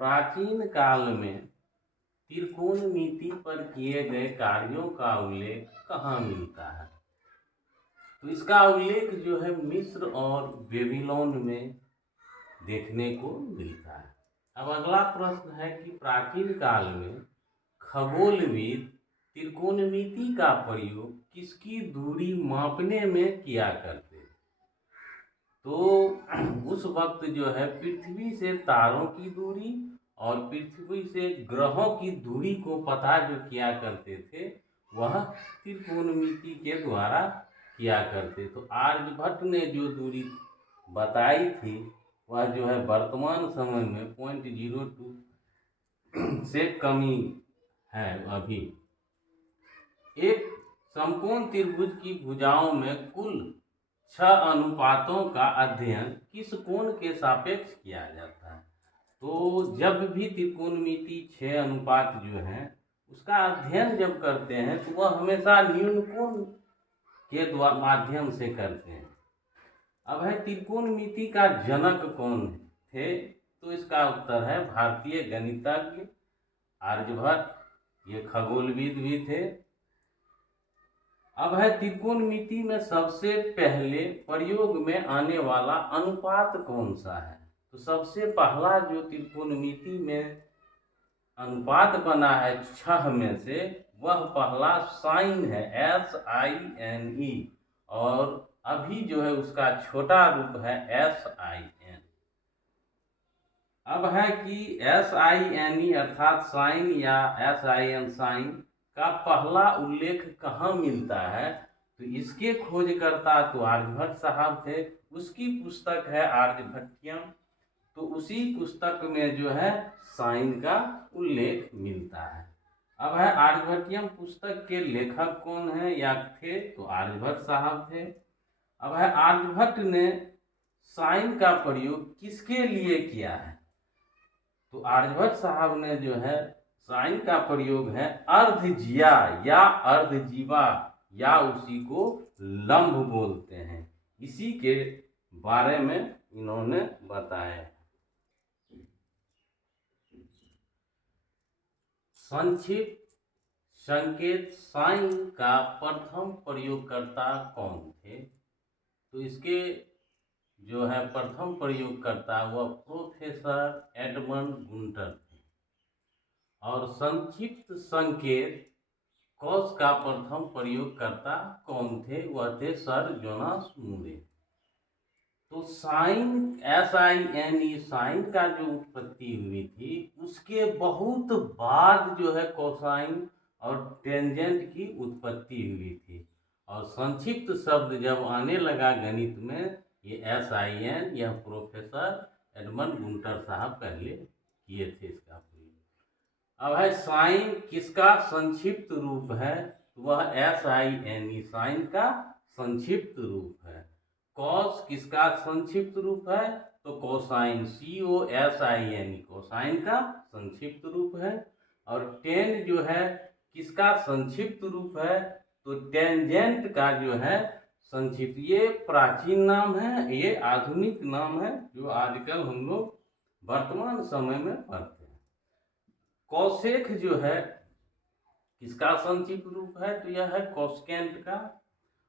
प्राचीन काल में त्रिकोणमिति पर किए गए कार्यों का उल्लेख कहाँ मिलता है? तो इसका उल्लेख जो है मिस्र और बेबीलोन में देखने को मिलता है। अब अगला प्रश्न है कि प्राचीन काल में खगोलविद त्रिकोणमिति का प्रयोग किसकी दूरी मापने में किया करते थे? तो उस वक्त जो है पृथ्वी से तारों की दूरी और पृथ्वी से ग्रहों की दूरी को पता जो किया करते थे वह त्रिकोणमिति के द्वारा किया करते। तो आर्यभट्ट ने जो दूरी बताई थी वह जो है वर्तमान समय में 0.02 से कमी है। अभी एक समकोण त्रिभुज की भुजाओं में कुल 6 अनुपातों का अध्ययन किस कोण के सापेक्ष किया जाता है? तो जब भी त्रिकोणमिति 6 अनुपात जो है उसका अध्ययन जब करते हैं तो वह हमेशा न्यून कोण के माध्यम से करते हैं। अब है त्रिकोणमिति का जनक कौन थे? तो इसका उत्तर है भारतीय गणितज्ञ आर्यभट्ट, ये खगोलविद भी थे। अब है त्रिकोणमिति में सबसे पहले प्रयोग में आने वाला अनुपात कौन सा है? तो सबसे पहला जो त्रिकोणमिति में अनुपात बना है 6 में से वह पहला साइन है, SINE, और अभी जो है उसका छोटा रूप है SIN। अब है कि SINE अर्थात साइन या SIN साइन का पहला उल्लेख कहाँ मिलता है? तो इसके खोजकर्ता तो आर्यभट्ट साहब थे, उसकी पुस्तक है आर्यभट्टियम। तो उसी पुस्तक में जो है साइन का उल्लेख मिलता है। अब है आर्यभट्टियम पुस्तक के लेखक कौन है या थे? तो आर्यभट्ट साहब थे। अब है आर्यभट्ट ने साइन का प्रयोग किसके लिए किया है? तो आर्यभट्ट साहब ने जो है साइन का प्रयोग है अर्धजिया या अर्धजीवा या उसी को लंब बोलते हैं, इसी के बारे में इन्होंने बताया। संक्षिप्त संकेत साइन का प्रथम प्रयोगकर्ता कौन थे? तो इसके जो है प्रथम प्रयोगकर्ता वह प्रोफेसर एडमंड गुंटर थे। और संक्षिप्त संकेत कॉस का प्रथम प्रयोगकर्ता कौन थे? वह थे सर जोनास मूरे। तो साइन SINE साइन का जो उत्पत्ति हुई थी उसके बहुत बाद जो है कोसाइन और टेंजेंट की उत्पत्ति हुई थी। और संक्षिप्त शब्द जब आने लगा गणित में ये SIN, यह प्रोफेसर एडमंड गुंटर साहब पहले किए थे इसका प्रयोग। अब है साइन किसका संक्षिप्त रूप है? वह SINE साइन का संक्षिप्त रूप है। कॉस किसका संक्षिप्त रूप है? तो कोसाइन COSIN कोसाइन का संक्षिप्त रूप है। और टेन जो है किसका संक्षिप्त रूप है? तो टेंजेंट का जो है संक्षिप्त। ये प्राचीन नाम है, ये आधुनिक नाम है जो आजकल हम लोग वर्तमान समय में पढ़ते हैं। कोसेक जो है किसका संक्षिप्त रूप है? तो यह है कोस्केंट का।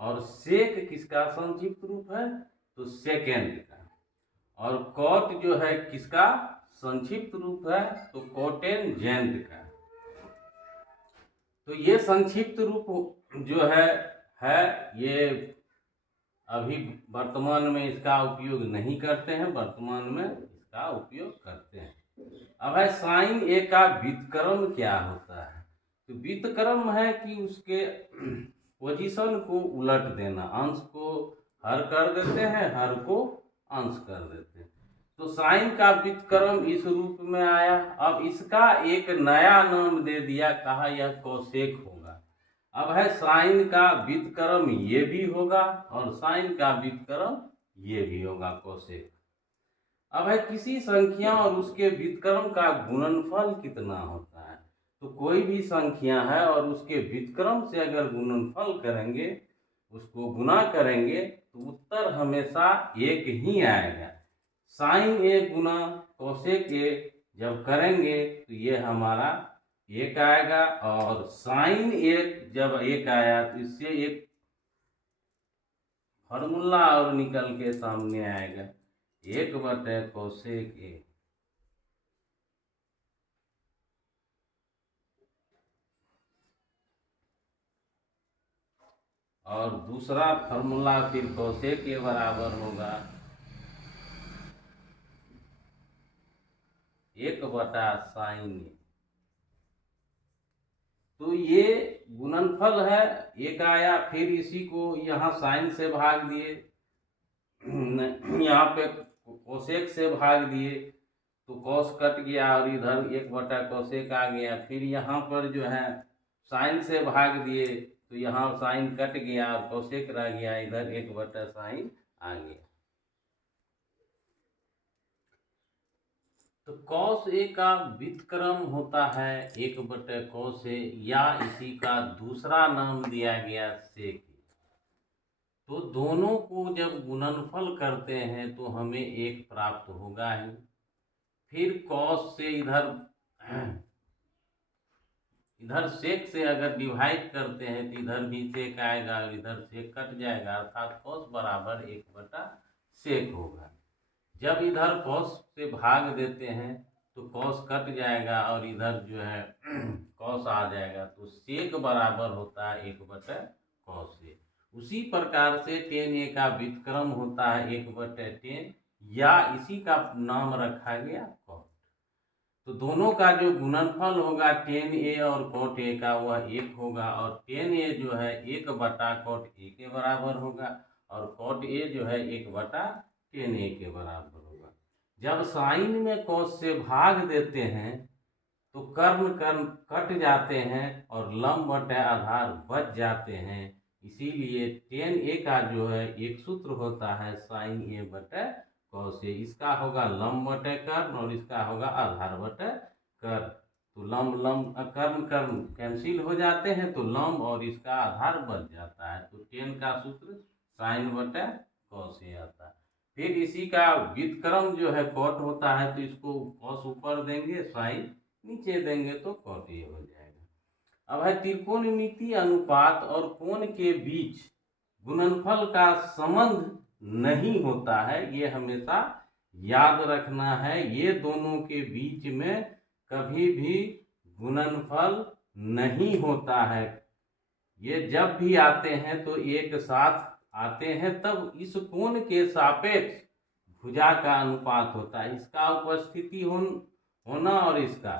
और सेक किसका संक्षिप्त रूप है? तो सेकेंड का। और कॉट जो है किसका संक्षिप्त रूप है? तो कोटेंजेंट का। तो ये संक्षिप्त रूप जो है ये अभी वर्तमान में इसका उपयोग नहीं करते हैं, वर्तमान में इसका उपयोग करते हैं। अब है साइन ए का व्युत्क्रम क्या होता है? तो व्युत्क्रम है कि उसके पोजीशन को उलट देना, अंश को हर कर देते हैं, हर को अंश कर देते हैं। तो साइन का व्युत्क्रम इस रूप में आया। अब इसका एक नया नाम दे दिया, कहा यह कोसेक होगा। अब है साइन का व्युत्क्रम ये भी होगा और साइन का व्युत्क्रम ये भी होगा, कोसेक। अब है किसी संख्या और उसके व्युत्क्रम का गुणनफल कितना होता है? तो कोई भी संख्या है और उसके व्युत्क्रम से अगर गुणनफल करेंगे, उसको गुना करेंगे, तो उत्तर हमेशा एक ही आएगा। साइन ए गुना कोसेक ए जब करेंगे तो ये हमारा एक आएगा, और साइन एक जब एक आया तो इससे एक फार्मूला और निकल के सामने आएगा, 1/कोसेक ए। और दूसरा फार्मूला फिर कोसेक के बराबर होगा 1/साइन ए। तो ये गुणनफल है, एक आया, फिर इसी को यहाँ साइन से भाग दिए, यहाँ पे कोसेक से भाग दिए तो कॉस कट गया और इधर 1/कोसेक आ गया। फिर यहाँ पर जो है साइन से भाग दिए तो यहाँ साइन कट गया और कोसेक रह गया, इधर 1/साइन आ गया। तो कॉस ए का व्युत्क्रम होता है 1/कॉस ए, या इसी का दूसरा नाम दिया गया सेक। तो दोनों को जब गुणनफल करते हैं तो हमें एक प्राप्त होगा ही। फिर कॉस से इधर सेक से अगर डिवाइड करते हैं तो इधर भी सेक आएगा और इधर सेक कट जाएगा, अर्थात कॉस बराबर 1/सेक होगा। जब इधर कॉस से भाग देते हैं तो कॉस कट जाएगा और इधर जो है कॉस आ जाएगा, तो सेक बराबर होता है 1/कॉस ए। उसी प्रकार से tan ए का व्युत्क्रम होता है 1/tan, या इसी का नाम रखा गया कॉट। तो दोनों का जो गुणनफल होगा tan ए और कॉट ए का वह 1 होगा, और tan ए जो है 1/कॉट ए के बराबर होगा, और कॉट ए जो है 1/tan ए के बराबर होगा। जब साइन में कॉस से भाग देते हैं तो कर्ण कट जाते हैं और लंब बटे आधार बच जाते हैं, इसीलिए tan ए का जो है एक सूत्र होता है साइन ए बटे कॉस ए। इसका होगा लंब बटे कर्ण और इसका होगा आधार बटे कर्ण। तो लंब कर्ण कैंसिल हो जाते हैं तो लंब और इसका आधार बच जाता है, तो tan का सूत्र साइन बटे कॉस ए आता है। फिर इसी का व्युत्क्रम जो है कॉट होता है, तो इसको कॉस ऊपर देंगे, साइन नीचे देंगे, तो कॉट ए हो जाएगा। अब है त्रिकोणमिति अनुपात और कोण के बीच गुणनफल का संबंध नहीं होता है, ये हमेशा याद रखना है। ये दोनों के बीच में कभी भी गुणनफल नहीं होता है। ये जब भी आते हैं तो एक साथ आते हैं, तब इस कोण के सापेक्ष भुजा का अनुपात होता है, इसका उपस्थिति होना और इसका,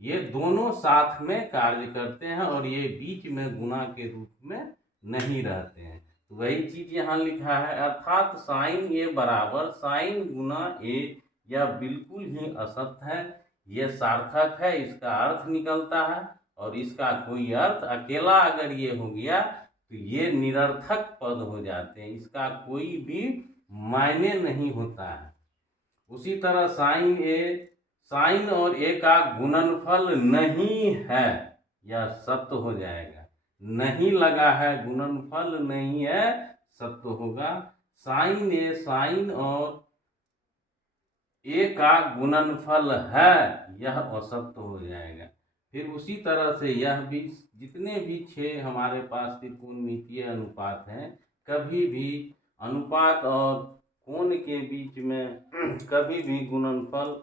ये दोनों साथ में कार्य करते हैं और ये बीच में गुणा के रूप में नहीं रहते हैं। तो वही चीज यहाँ लिखा है, अर्थात साइन ए बराबर साइन गुना ए, यह बिल्कुल ही असत्य है, यह सार्थक है, इसका अर्थ निकलता है, और इसका कोई अर्थ अकेला अगर ये हो गया तो ये निरर्थक पद हो जाते हैं, इसका कोई भी मायने नहीं होता है। उसी तरह साइन और ए का गुणनफल नहीं है, यह सत्य हो जाएगा। नहीं लगा है, गुणनफल नहीं है, सत्य होगा। साइन और ए का गुणनफल है, यह असत्य हो जाएगा। फिर उसी तरह से यह भी, जितने भी 6 हमारे पास त्रिकोणमितीय अनुपात हैं, कभी भी अनुपात और कोण के बीच में कभी भी गुणनफल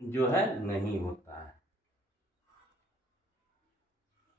जो है नहीं होता है।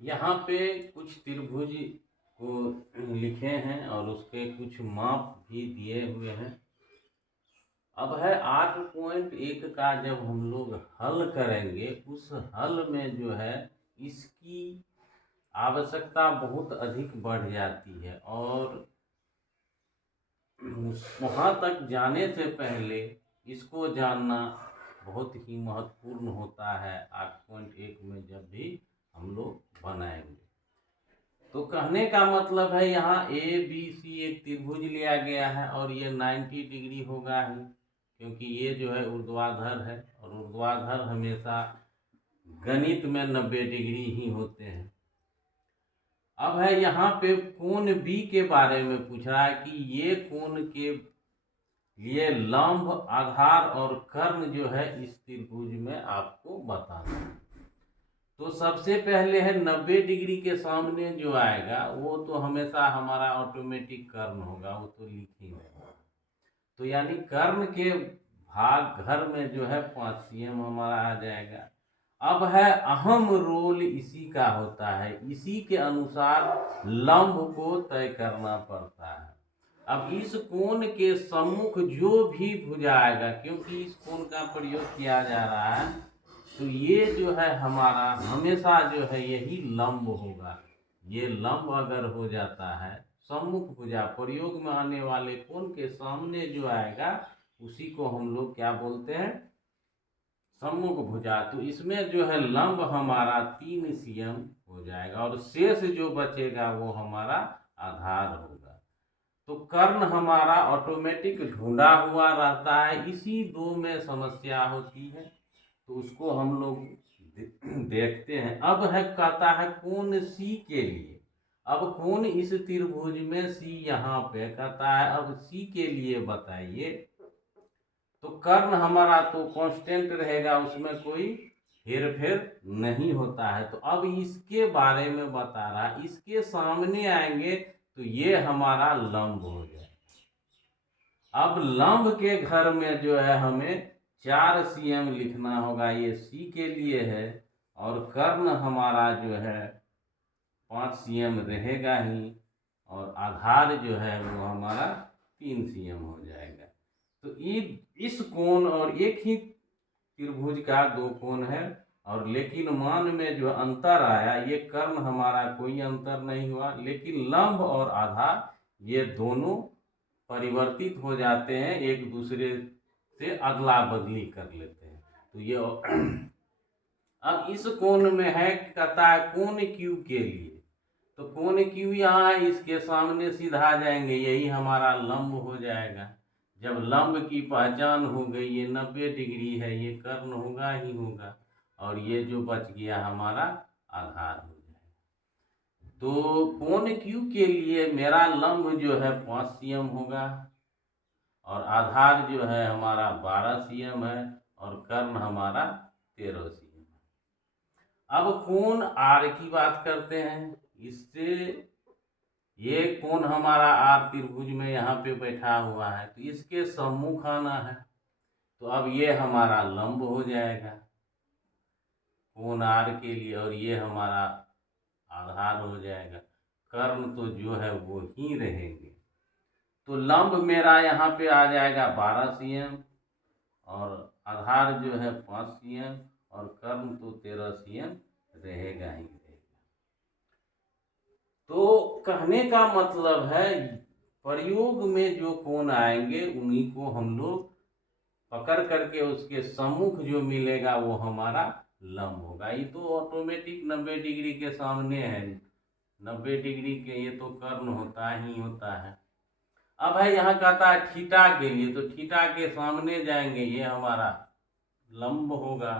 यहाँ पे कुछ त्रिभुज को लिखे हैं और उसके कुछ माप भी दिए हुए हैं। अब है 8.1 का जब हम लोग हल करेंगे, उस हल में जो है इसकी आवश्यकता बहुत अधिक बढ़ जाती है, और वहाँ तक जाने से पहले इसको जानना बहुत ही महत्वपूर्ण होता है। 8.1 में जब भी हम लोग बनाएंगे तो कहने का मतलब है यहाँ ABC एक त्रिभुज लिया गया है और ये 90 डिग्री होगा ही, क्योंकि ये जो है ऊर्ध्वाधर है और ऊर्ध्वाधर हमेशा गणित में 90 डिग्री ही होते हैं। अब है यहाँ पे कोण B के बारे में पूछ रहा है कि ये कोण के लिए लंब, आधार और कर्ण जो है इस त्रिभुज में आपको बताना है। तो सबसे पहले है 90 डिग्री के सामने जो आएगा वो तो हमेशा हमारा ऑटोमेटिक कर्ण होगा, वो तो लिख ही नहीं। तो यानी कर्ण के भाग घर में जो है 5 cm हमारा आ जाएगा। अब है अहम रोल इसी का होता है, इसी के अनुसार लंब को तय करना पड़ता है। अब इस कोण के सम्मुख जो भी भुजा आएगा, क्योंकि इस कोण का प्रयोग किया जा रहा है, तो ये जो है हमारा हमेशा जो है यही लंब होगा। ये लंब अगर हो जाता है, सम्मुख भुजा प्रयोग में आने वाले कोण के सामने जो आएगा उसी को हम लोग क्या बोलते हैं, सम्मुख भुजा। तो इसमें जो है लंब हमारा 3 cm हो जाएगा और शेष जो बचेगा वो हमारा आधार होगा। तो कर्ण हमारा ऑटोमेटिक ढूंढा हुआ रहता है, इसी दो में समस्या होती है, तो उसको हम लोग देखते हैं। अब है कहता है कोण सी के लिए। अब कोण इस त्रिभुज में सी यहाँ पे कहता है, अब सी के लिए बताइए। तो कर्ण हमारा तो कांस्टेंट रहेगा, उसमें कोई हेर फेर नहीं होता है। तो अब इसके बारे में बता रहा है, इसके सामने आएंगे तो ये हमारा लंब हो जाए। अब लंब के घर में जो है हमें 4 cm लिखना होगा, ये सी के लिए है। और कर्ण हमारा जो है 5 cm रहेगा ही, और आधार जो है वो हमारा 3 cm हो जाएगा। तो इस कोण और एक ही त्रिभुज का दो कोण है, और लेकिन मान में जो अंतर आया, ये कर्ण हमारा कोई अंतर नहीं हुआ, लेकिन लंब और आधार ये दोनों परिवर्तित हो जाते हैं, एक दूसरे से अदला बदली कर लेते हैं। तो ये अब इस कोण में है, कहता है कोण क्यू के लिए। तो कोण क्यू यहाँ है, इसके सामने सीधा आ जाएंगे, यही हमारा लंब हो जाएगा। जब लंब की पहचान हो गई, ये 90 डिग्री है, ये कर्ण होगा ही होगा, और ये जो बच गया हमारा आधार हो जाएगा। तो कोण क्यू के लिए मेरा लंब जो है 5 cm होगा, और आधार जो है हमारा 12 cm है, और कर्ण हमारा 13 cm। अब कोण आर की बात करते हैं। इससे ये कोण हमारा आर त्रिभुज में यहाँ पे बैठा हुआ है, तो इसके सम्मुख आना है। तो अब ये हमारा लंब हो जाएगा कोण आर के लिए, और ये हमारा आधार हो जाएगा। कर्ण तो जो है वो ही रहेंगे। तो लंब मेरा यहाँ पे आ जाएगा 12 cm, और आधार जो है 5 cm, और कर्ण तो 13 cm रहेगा ही रहेगा। तो कहने का मतलब है, प्रयोग में जो कोण आएंगे उन्हीं को हम लोग पकड़ करके उसके सम्मुख जो मिलेगा वो हमारा लंब होगा। ये तो ऑटोमेटिक 90 डिग्री के सामने है, 90 डिग्री के ये तो कर्ण होता ही होता है। अब है यहाँ कहता है थीटा के लिए, तो थीटा के सामने जाएंगे, ये हमारा लंब होगा।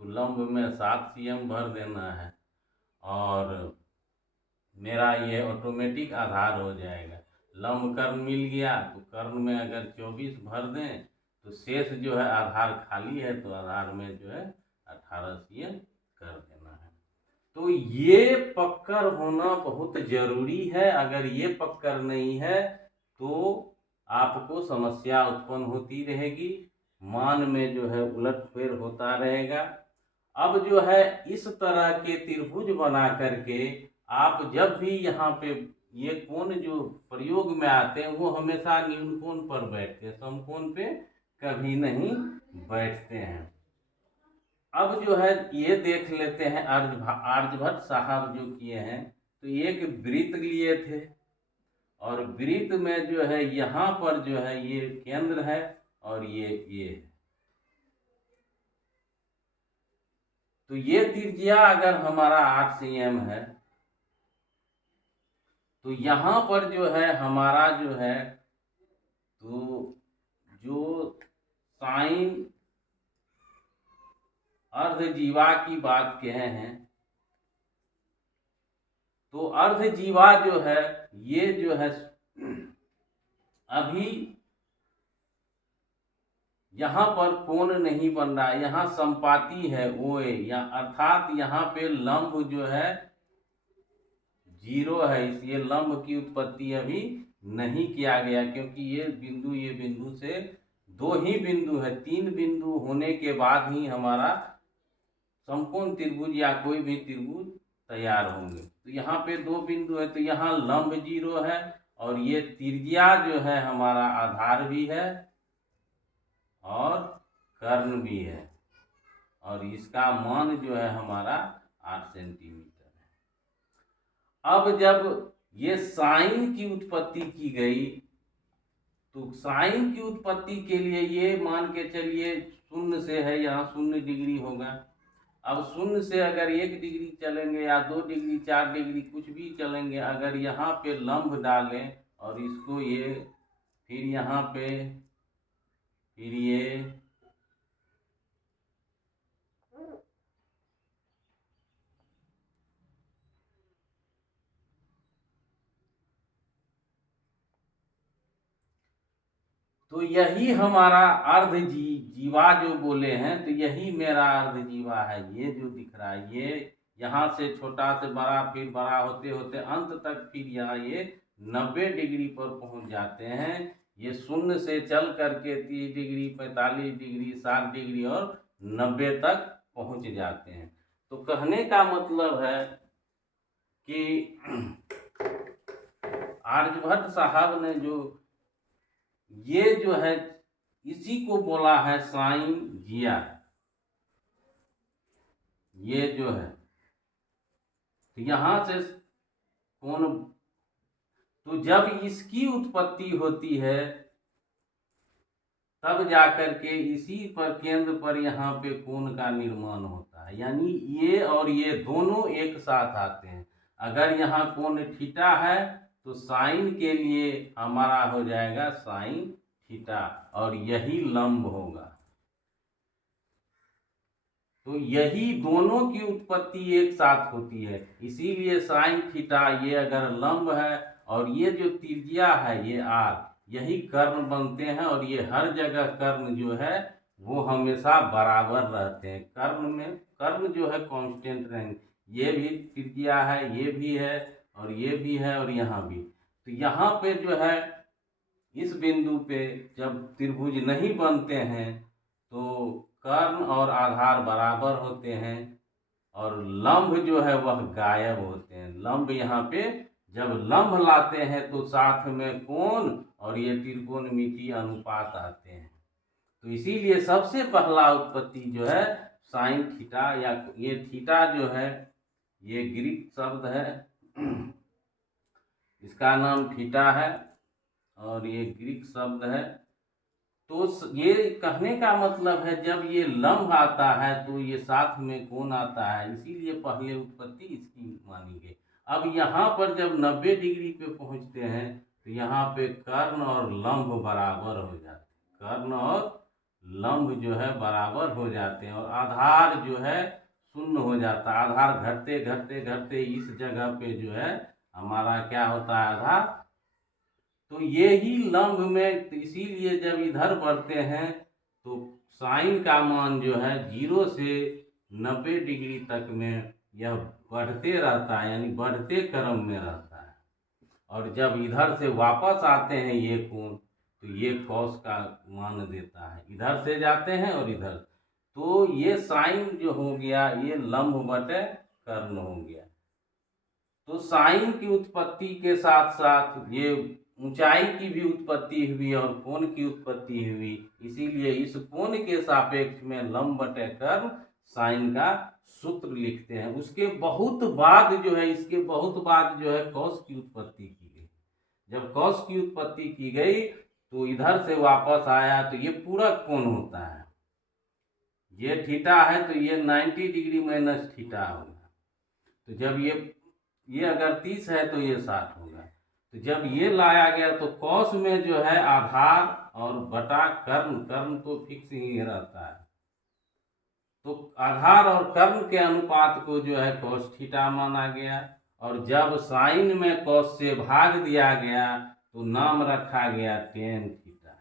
तो लंब में 7 cm भर देना है, और मेरा ये ऑटोमेटिक आधार हो जाएगा। लंब कर्ण मिल गया, तो कर्ण में अगर 24 भर दें तो शेष जो है आधार खाली है, तो आधार में जो है 18 cm कर देना है। तो ये पकड़ होना बहुत जरूरी है। अगर ये पकड़ नहीं है तो आपको समस्या उत्पन्न होती रहेगी, मान में जो है उलटफेर होता रहेगा। अब जो है इस तरह के त्रिभुज बना करके आप जब भी यहाँ पे ये कोण जो प्रयोग में आते हैं वो हमेशा न्यून कोण पर बैठते हैं, समकोण पे कभी नहीं बैठते हैं। अब जो है ये देख लेते हैं, आर्यभट्ट साहब जो किए हैं, तो एक वृत्त लिए थे, और वृत्त में जो है यहाँ पर जो है ये केंद्र है, और ये है। तो ये त्रिज्या अगर हमारा 8 cm है, तो यहाँ पर जो है हमारा जो है, तो जो साइन अर्धजीवा की बात कहे हैं, तो अर्धजीवा जो है ये जो है अभी यहाँ पर कोण नहीं बन रहा है, यहाँ संपाती है OA, या अर्थात यहाँ पे लंब जो है 0 है, इसलिए लंब की उत्पत्ति अभी नहीं किया गया, क्योंकि ये बिंदु से 2 ही बिंदु है। 3 बिंदु होने के बाद ही हमारा समकोण त्रिभुज या कोई भी त्रिभुज तैयार होंगे। तो यहाँ पे 2 बिंदु है, तो यहाँ लंब 0 है, और ये त्रिज्या जो है हमारा आधार भी है और कर्ण भी है, और इसका मान जो है हमारा 8 सेंटीमीटर है। अब जब ये साइन की उत्पत्ति की गई, तो साइन की उत्पत्ति के लिए ये मान के चलिए 0 से है, यहाँ 0 डिग्री होगा। अब 0 से अगर 1 डिग्री चलेंगे या 2 डिग्री 4 डिग्री कुछ भी चलेंगे, अगर यहाँ पे लंब डालें और इसको ये फिर यहाँ पे फिर ये तो यही हमारा अर्ध जीवा जो बोले हैं, तो यही मेरा अर्ध जीवा है। ये जो दिख रहा है, ये यहाँ से छोटा से बड़ा, फिर बड़ा होते होते अंत तक, फिर यहाँ ये 90 डिग्री पर पहुँच जाते हैं। ये 0 से चल करके 30 डिग्री 45 डिग्री 60 डिग्री और 90 तक पहुँच जाते हैं। तो कहने का मतलब है कि आर्यभट्ट साहब ने जो ये जो है इसी को बोला है साइन जिया। ये जो है तो यहाँ से कोण, तो जब इसकी उत्पत्ति होती है तब जाकर के इसी पर केंद्र पर यहाँ पे कोण का निर्माण होता है, यानी ये और ये दोनों एक साथ आते हैं। अगर यहाँ कोण थीटा है तो साइन के लिए हमारा हो जाएगा साइन थीटा, और यही लंब होगा। तो यही दोनों की उत्पत्ति एक साथ होती है, इसीलिए साइन थीटा ये अगर लंब है, और ये जो त्रिज्या है ये r, यही कर्ण बनते हैं। और ये हर जगह कर्ण जो है वो हमेशा बराबर रहते हैं। कर्ण जो है कांस्टेंट रहेंगे। ये भी त्रिज्या है, ये भी है, और ये भी है, और यहाँ भी। तो यहाँ पे जो है इस बिंदु पे जब त्रिभुज नहीं बनते हैं तो कर्ण और आधार बराबर होते हैं, और लंब जो है वह गायब होते हैं। लंब यहाँ पे जब लंब लाते हैं तो साथ में कोण और ये त्रिकोणमितीय अनुपात आते हैं। तो इसीलिए सबसे पहला उत्पत्ति जो है साइन थीटा, या ये थीटा जो है ये ग्रीक शब्द है, इसका नाम थीटा है और ये ग्रीक शब्द है। तो ये कहने का मतलब है जब ये लंब आता है तो ये साथ में कोण आता है, इसीलिए पहले उत्पत्ति इसकी मानी गई। अब यहाँ पर जब 90 डिग्री पे पहुँचते हैं तो यहाँ पे कर्ण और लंब बराबर हो जाते हैं। कर्ण और लंब जो है बराबर हो जाते हैं, और आधार जो है 0 हो जाता है। आधार घटते घटते घटते इस जगह पे जो है हमारा क्या होता है, आधार। तो ये ही लंब में, तो इसीलिए जब इधर बढ़ते हैं तो साइन का मान जो है 0 से 90 डिग्री तक में यह बढ़ते रहता है, यानी बढ़ते क्रम में रहता है। और जब इधर से वापस आते हैं ये कोण, तो ये कॉस का मान देता है। इधर से जाते हैं और इधर, तो ये साइन जो हो गया ये लंब बटे कर्ण हो गया। तो साइन की उत्पत्ति के साथ साथ ये ऊंचाई की भी उत्पत्ति हुई और कोण की उत्पत्ति हुई, इसीलिए इस कोण के सापेक्ष में लंब बटे कर्ण साइन का सूत्र लिखते हैं। उसके बहुत बाद जो है, इसके बहुत बाद जो है कॉस की उत्पत्ति की गई। जब कॉस की उत्पत्ति की गई तो इधर से वापस आया तो ये पूरा कोण होता है। ये थीटा है तो ये 90 डिग्री माइनस थीटा होगा। तो जब ये अगर 30 है तो ये 60 होगा। तो जब ये लाया गया तो कॉस में जो है आधार और बटा कर्ण तो फिक्स ही रहता है। तो आधार और कर्ण के अनुपात को जो है कॉस थीटा माना गया, और जब साइन में कॉस से भाग दिया गया तो नाम रखा गया टेन थीटा।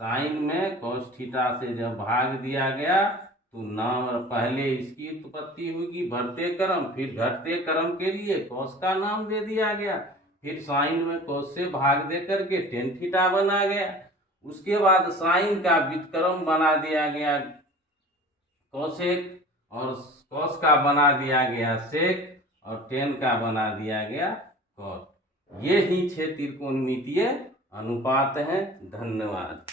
साइन में cos थीटा से जब भाग दिया गया तो नाम पहले इसकी उत्पत्ति होगी बढ़ते क्रम, फिर घटते क्रम के लिए cos का नाम दे दिया गया, फिर साइन में cos से भाग दे करके tan थीटा बना गया। उसके बाद साइन का व्युत्क्रम बना दिया गया कोसेक, और cos का बना दिया गया सेक, और tan का बना दिया गया cot। ये ही 6 त्रिकोणमितीय अनुपात हैं। धन्यवाद।